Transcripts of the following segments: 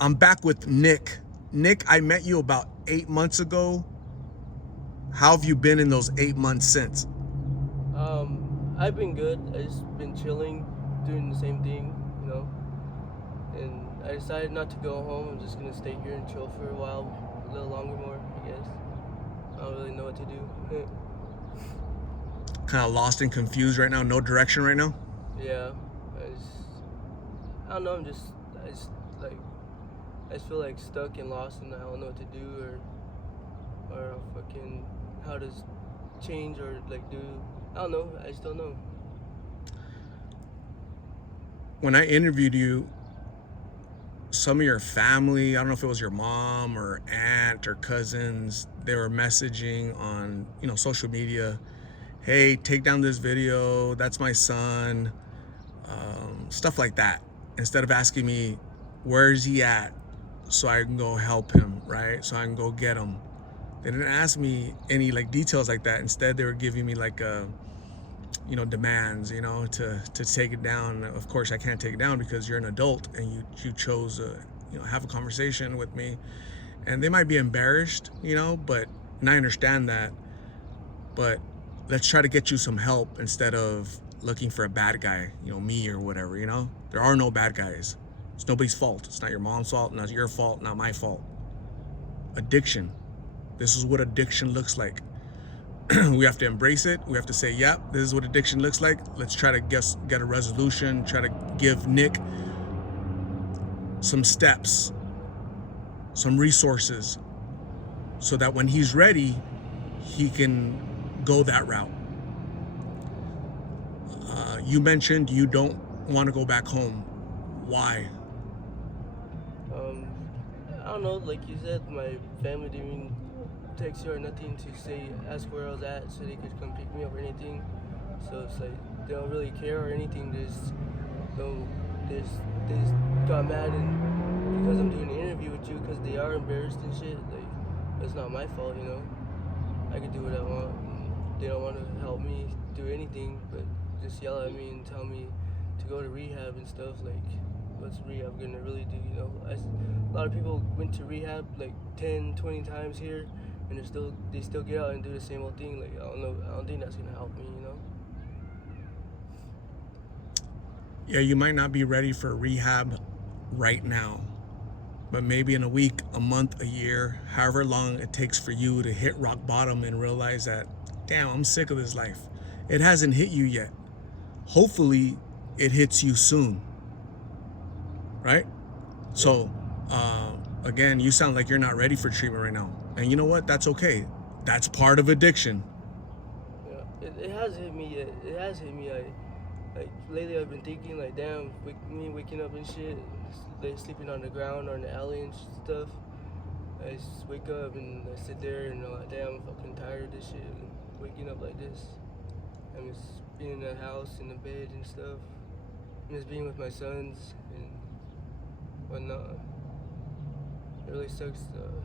I'm back with Nick. Nick, I met you about 8 months ago. How have you been in those 8 months since? I've been good. I just been chilling, doing the same thing, you know. And I decided not to go home. I'm just gonna stay here and chill for a while, a little longer more, I guess. I don't really know what to do. Kind of lost and confused right now, no direction right now. Yeah, I just, I don't know. I just like, I just feel like stuck and lost, and I don't know what to do or fucking how to change or like do. I don't know. I just don't know. When I interviewed you, some of your family, I don't know if it was your mom or aunt or cousins, they were messaging on, social media, hey, take down this video, that's my son, stuff like that. Instead of asking me, where's he at? So I can go help him, right? So I can go get him. They didn't ask me any like details like that. Instead, they were giving me like demands, to take it down. Of course, I can't take it down because you're an adult and you chose to, have a conversation with me. And they might be embarrassed, but and I understand that. But let's try to get you some help instead of looking for a bad guy, me or whatever. There are no bad guys. It's nobody's fault. It's not your mom's fault, not your fault, not my fault. Addiction. This is what addiction looks like. We have to embrace it. We have to say, yep, this is what addiction looks like. Let's try to get a resolution, try to give Nick some steps, some resources, so that when he's ready, he can go that route. You mentioned you don't want to go back home. Why? Um, I don't know. Like you said, my family didn't even text you or nothing to say ask where I was at so they could come pick me up or anything. So it's like they don't really care or anything. No, they just got mad and because I'm doing an interview with you because they are embarrassed and shit. Like it's not my fault, you know. I could do what I want. And they don't want to help me do anything, but just yell at me and tell me to go to rehab and stuff. Like, what's rehab gonna really do? You know, a lot of people went to rehab like 10, 20 times here, and they still get out and do the same old thing. Like, I don't know. I don't think that's gonna help me. You know. Yeah, you might not be ready for rehab right now, but maybe in a week, a month, a year, however long it takes for you to hit rock bottom and realize that, damn, I'm sick of this life. It hasn't hit you yet. Hopefully, it hits you soon, right? Yeah. So, again, you sound like you're not ready for treatment right now. And you know what? That's okay. That's part of addiction. Yeah. It has hit me. It has hit me. Like lately, I've been thinking like, damn, me waking up and shit, like sleeping on the ground or in the alley and stuff. I just wake up and I sit there and I'm like, damn, I'm fucking tired of this shit. And waking up like this. I'm just being in the house, in the bed and stuff. I'm just being with my sons and whatnot. It really sucks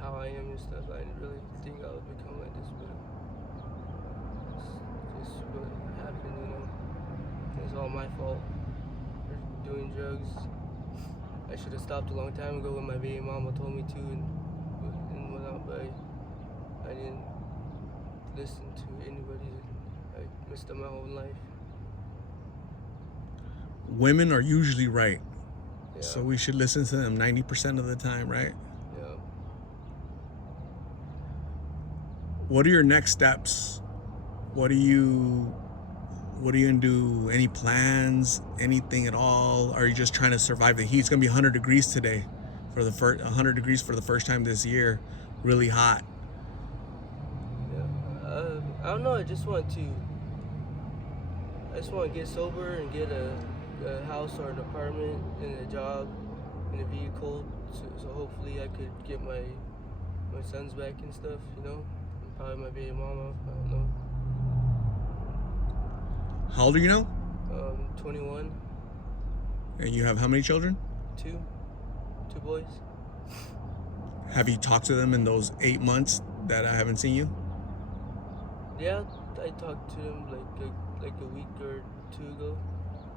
how I am and stuff. I didn't really think I would become like this, but it's just what happened, you know. It's all my fault for doing drugs. I should have stopped a long time ago when my baby mama told me to and whatnot, but I didn't listen to anybody. I messed up my whole life. Women are usually right. Yeah, So we should listen to them 90% of the time, right? yeah. What are your next steps? What are you gonna do? Any plans? Anything at all? Are you just trying to survive the heat? It's gonna be 100 degrees today, for the first 100 degrees for the first time this year. Really hot. Yeah. I don't know. I just want to get sober and get a house or an apartment and a job and a vehicle. So hopefully I could get my sons back and stuff. You know, and probably my baby mama. I don't know. How old are you now? 21, And you have how many children? two boys. Have you talked to them in those 8 months that I haven't seen you? Yeah, I talked to them like a week or two ago.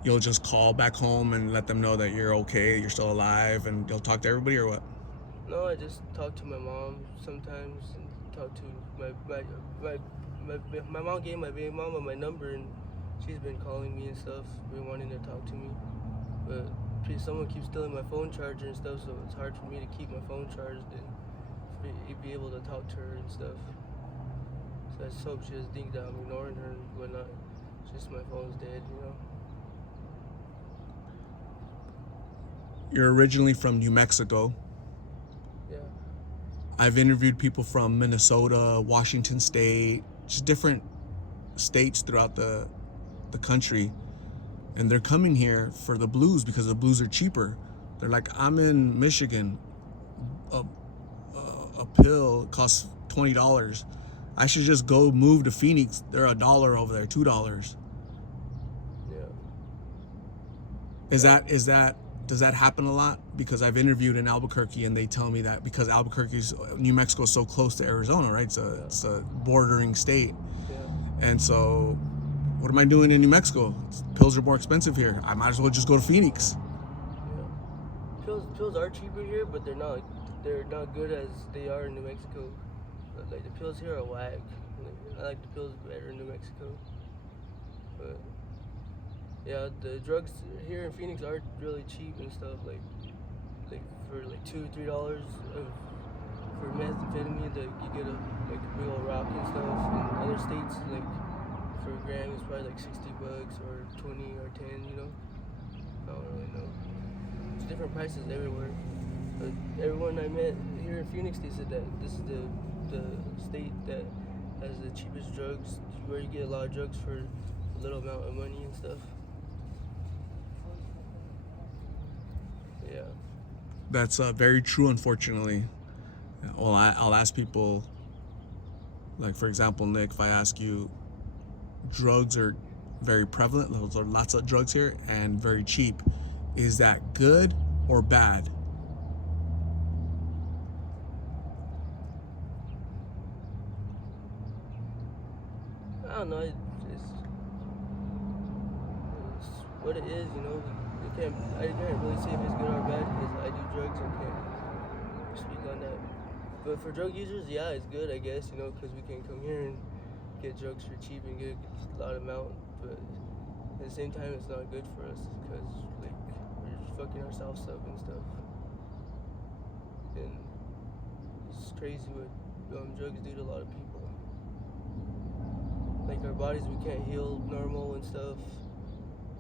you'll just call back home and let them know that you're okay, you're still alive, and you'll talk to everybody, or what? No, I just talk to my mom sometimes, and talk to my my mom gave my baby mama my number, and she's been calling me and stuff, been wanting to talk to me. But someone keeps stealing my phone charger and stuff, so it's hard for me to keep my phone charged and be able to talk to her and stuff. So I just hope she doesn't think that I'm ignoring her and whatnot. It's just my phone's dead, you know. You're originally from New Mexico. Yeah. I've interviewed people from Minnesota, Washington State, just different states throughout the country, and they're coming here for the blues because the blues are cheaper. They're like, I'm in Michigan, a pill costs $20. I should just go move to Phoenix. They're $1 over there, $2. Yeah. Is that does that happen a lot? Because I've interviewed in Albuquerque, and they tell me that because New Mexico is so close to Arizona, right? It's a bordering state. Yeah. And so, what am I doing in New Mexico? Pills are more expensive here. I might as well just go to Phoenix. Yeah. Pills are cheaper here, but they're not good as they are in New Mexico. Like the pills here are whack. Like, I like the pills better in New Mexico. But yeah, the drugs here in Phoenix are really cheap and stuff. Like for like $2-3 for methamphetamine, that you get a big old rock and stuff. In other states, like for a gram, it's probably like $60 or 20 or 10. You know, I don't really know. It's different prices everywhere. But everyone I met here in Phoenix, they said that this is the state that has the cheapest drugs, where you get a lot of drugs for a little amount of money and stuff. Yeah. That's very true, unfortunately. Well, I'll ask people, like, for example, Nick, if I ask you, drugs are very prevalent, there are lots of drugs here, and very cheap. Is that good or bad? I don't know. It's what it is, you know. I can't really say if it's good or bad because I do drugs. I can't speak on that. But for drug users, yeah, it's good, I guess, you know, because we can come here and get drugs for cheap and get a lot of amount. But at the same time, it's not good for us because like we're just fucking ourselves up and stuff. And it's crazy what drugs do to a lot of people. Like our bodies, we can't heal normal and stuff.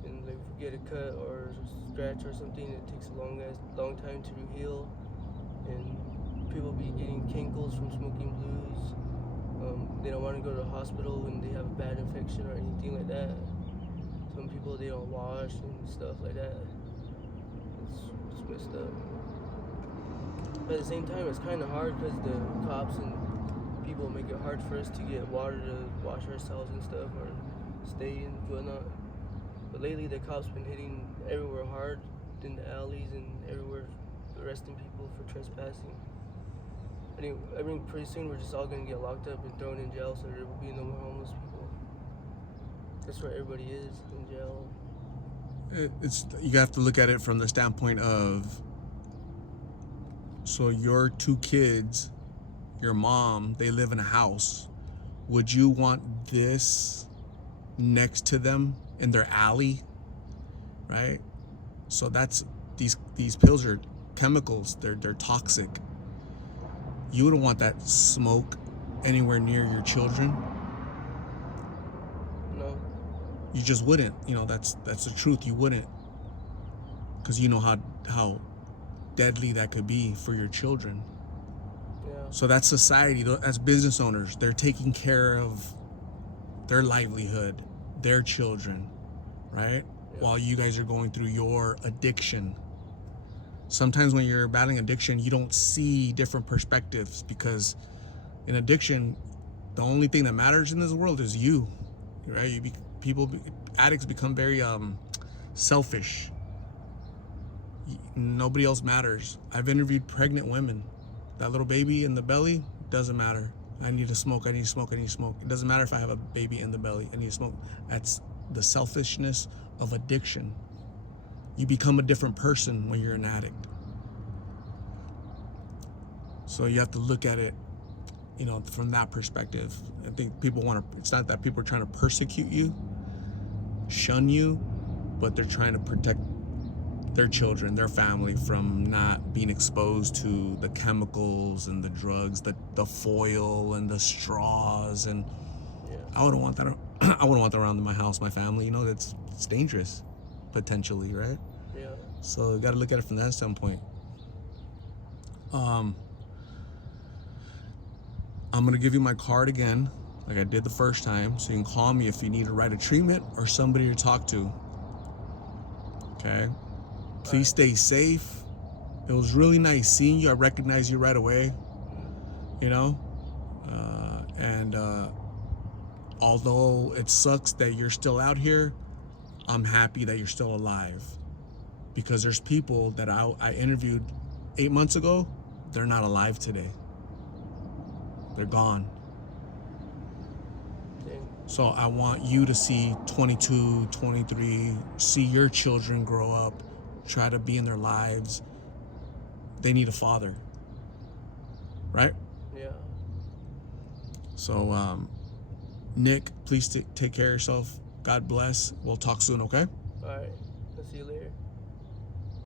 And like if we get a cut or a scratch or something, it takes a long time to heal. And people be getting kinkles from smoking blues. They don't want to go to the hospital when they have a bad infection or anything like that. Some people, they don't wash and stuff like that. It's messed up. But at the same time, it's kind of hard because the cops and people make it hard for us to get water to wash ourselves and stuff or stay and whatnot. But lately, the cops been hitting everywhere hard, in the alleys and everywhere, arresting people for trespassing. I mean, pretty soon we're just all gonna get locked up and thrown in jail, so there will be no more homeless people. That's where everybody is, in jail. You have to look at it from the standpoint of, so your two kids, your mom, they live in a house. Would you want this next to them in their alley, right? So that's these pills are chemicals. They're toxic. You wouldn't want that smoke anywhere near your children. No. You just wouldn't. You know, that's the truth. You wouldn't, because you know how deadly that could be for your children. Yeah. So that's society. That's business owners. They're taking care of their livelihood, their children, right? Yeah. While you guys are going through your addiction. Sometimes when you're battling addiction, you don't see different perspectives, because in addiction, the only thing that matters in this world is you, right? Addicts become very selfish. Nobody else matters. I've interviewed pregnant women. That little baby in the belly, doesn't matter. I need to smoke. It doesn't matter if I have a baby in the belly. I need to smoke. the selfishness of addiction. You become a different person when you're an addict. So you have to look at it, you know, from that perspective. I think people want to, it's not that people are trying to persecute you, shun you, but they're trying to protect their children, their family from not being exposed to the chemicals and the drugs, the foil and the straws. And Yeah. I wouldn't want that. I wouldn't want that around in my house, my family. You know, it's dangerous, potentially, right? Yeah. So you got to look at it from that standpoint. I'm gonna give you my card again, like I did the first time, so you can call me if you need to write a treatment or somebody to talk to. Okay? Please stay safe. It was really nice seeing you. I recognize you right away. You know, and although it sucks that you're still out here, I'm happy that you're still alive, because there's people that I interviewed 8 months ago. They're not alive today. They're gone. Dang. So I want you to see 22, 23, see your children grow up, try to be in their lives. They need a father, right? Yeah. So, Nick, please take care of yourself. God bless. We'll talk soon, okay? All right. I'll see you later.